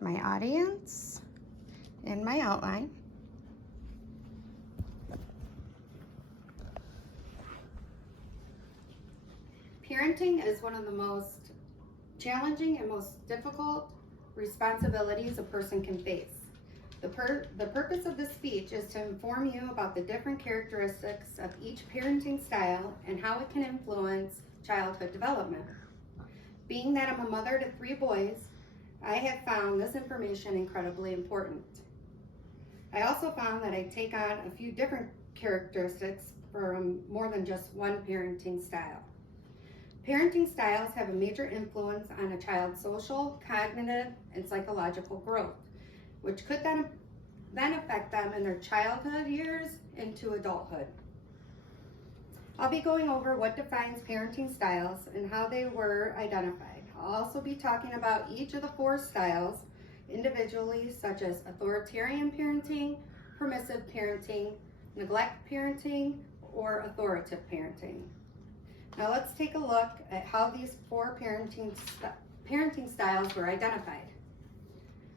my audience and my outline. Parenting is one of the most challenging and most difficult responsibilities a person can face. The purpose of this speech is to inform you about the different characteristics of each parenting style and how it can influence childhood development. Being that I'm a mother to 3 boys, I have found this information incredibly important. I also found that I take on a few different characteristics from more than just one parenting style. Parenting styles have a major influence on a child's social, cognitive, and psychological growth, which could then affect them in their childhood years into adulthood. I'll be going over what defines parenting styles and how they were identified. I'll also be talking about each of the 4 styles individually, such as authoritarian parenting, permissive parenting, neglect parenting, or authoritative parenting. Now let's take a look at how these 4 parenting styles were identified.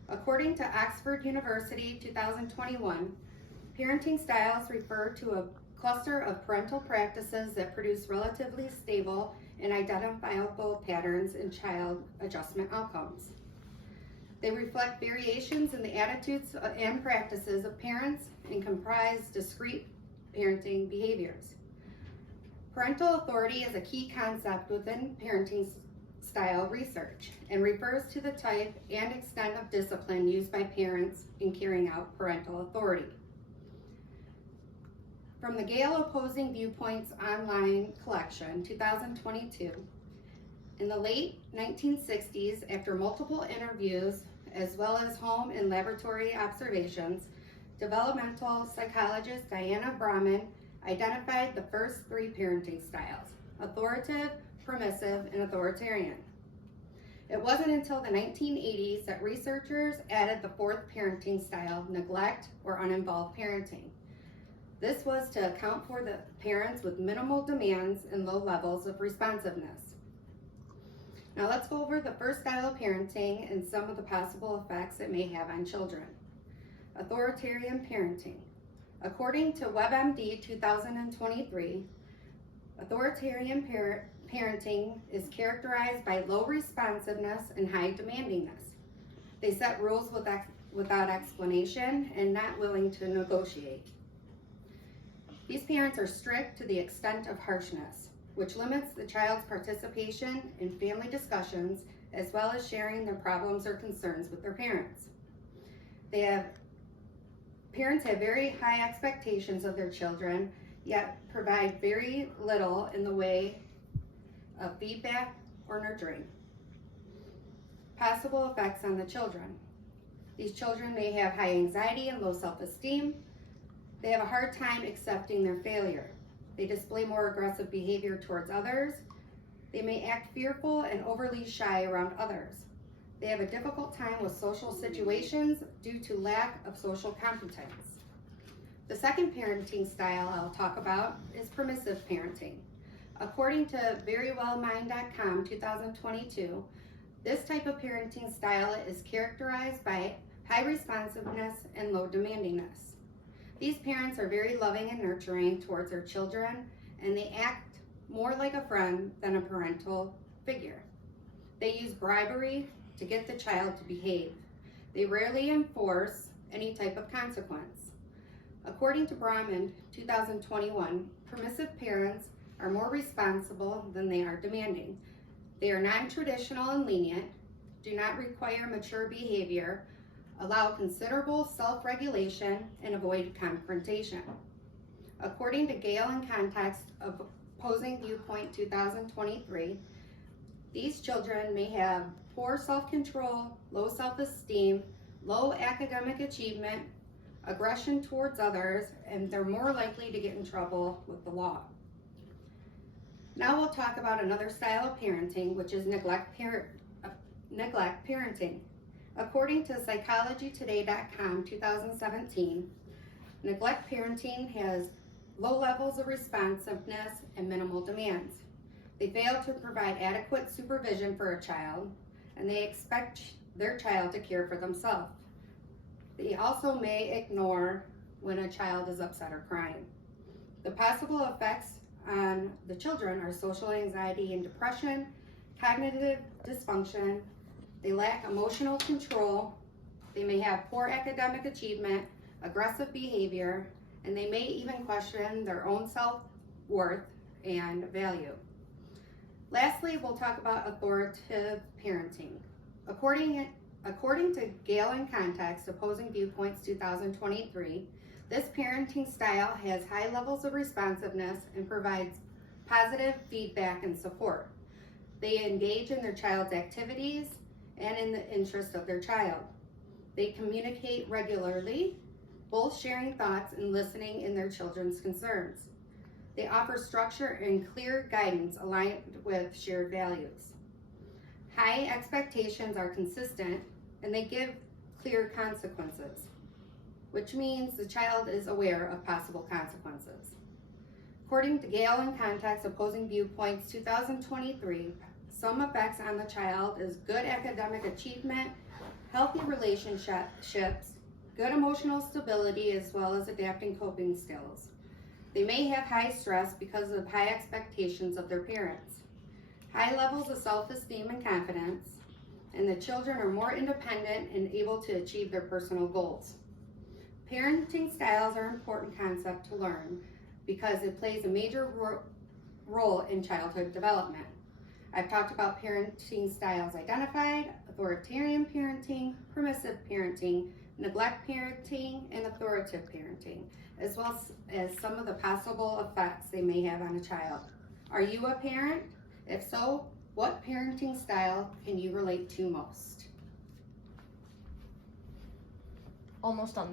According to Oxford University 2021, parenting styles refer to a cluster of parental practices that produce relatively stable and identifiable patterns in child adjustment outcomes. They reflect variations in the attitudes and practices of parents and comprise discrete parenting behaviors. Parental authority is a key concept within parenting style research and refers to the type and extent of discipline used by parents in carrying out parental authority. From the Gale Opposing Viewpoints Online Collection, 2022, in the late 1960s, after multiple interviews as well as home and laboratory observations, developmental psychologist Diana Brahman identified the first 3 parenting styles: authoritative, permissive, and authoritarian. It wasn't until the 1980s that researchers added the 4th parenting style, neglect or uninvolved parenting. This was to account for the parents with minimal demands and low levels of responsiveness. Now let's go over the first style of parenting and some of the possible effects it may have on children. Authoritarian parenting. According to WebMD 2023, authoritarian parenting is characterized by low responsiveness and high demandingness. They set rules without explanation and not willing to negotiate. These parents are strict to the extent of harshness, which limits the child's participation in family discussions as well as sharing their problems or concerns with their parents. Parents have very high expectations of their children, yet provide very little in the way of feedback or nurturing. Possible effects on the children. These children may have high anxiety and low self-esteem. They have a hard time accepting their failure. They display more aggressive behavior towards others. They may act fearful and overly shy around others. They have a difficult time with social situations due to lack of social competence. The second parenting style I'll talk about is permissive parenting. According to verywellmind.com 2022, this type of parenting style is characterized by high responsiveness and low demandingness. These parents are very loving and nurturing towards their children, and they act more like a friend than a parental figure. They use bribery to get the child to behave. They rarely enforce any type of consequence. According to Brahman 2021, permissive parents are more responsible than they are demanding. They are non-traditional and lenient, do not require mature behavior, allow considerable self-regulation, and avoid confrontation. According to Gale and Context of Opposing Viewpoint 2023, these children may have poor self-control, low self-esteem, low academic achievement, aggression towards others, and they're more likely to get in trouble with the law. Now we'll talk about another style of parenting, which is neglect parenting. According to psychologytoday.com 2017, neglect parenting has low levels of responsiveness and minimal demands. They fail to provide adequate supervision for a child, and they expect their child to care for themselves. They also may ignore when a child is upset or crying. The possible effects on the children are social anxiety and depression, cognitive dysfunction, they lack emotional control, they may have poor academic achievement, aggressive behavior, and they may even question their own self-worth and value. Lastly, we'll talk about authoritative parenting. According to Gale and Context, Opposing Viewpoints 2023, this parenting style has high levels of responsiveness and provides positive feedback and support. They engage in their child's activities and in the interest of their child. They communicate regularly, both sharing thoughts and listening in their children's concerns. They offer structure and clear guidance aligned with shared values. High expectations are consistent and they give clear consequences, which means the child is aware of possible consequences. According to Gale and Context Opposing Viewpoints 2023, some effects on the child is good academic achievement, healthy relationships, good emotional stability, as well as adapting coping skills. They may have high stress because of high expectations of their parents, high levels of self-esteem and confidence, and the children are more independent and able to achieve their personal goals. Parenting styles are an important concept to learn because it plays a major role in childhood development. I've talked about parenting styles identified, authoritarian parenting, permissive parenting, neglect parenting, and authoritative parenting, as well as some of the possible effects they may have on a child. Are you a parent? If so, what parenting style can you relate to most? Almost on the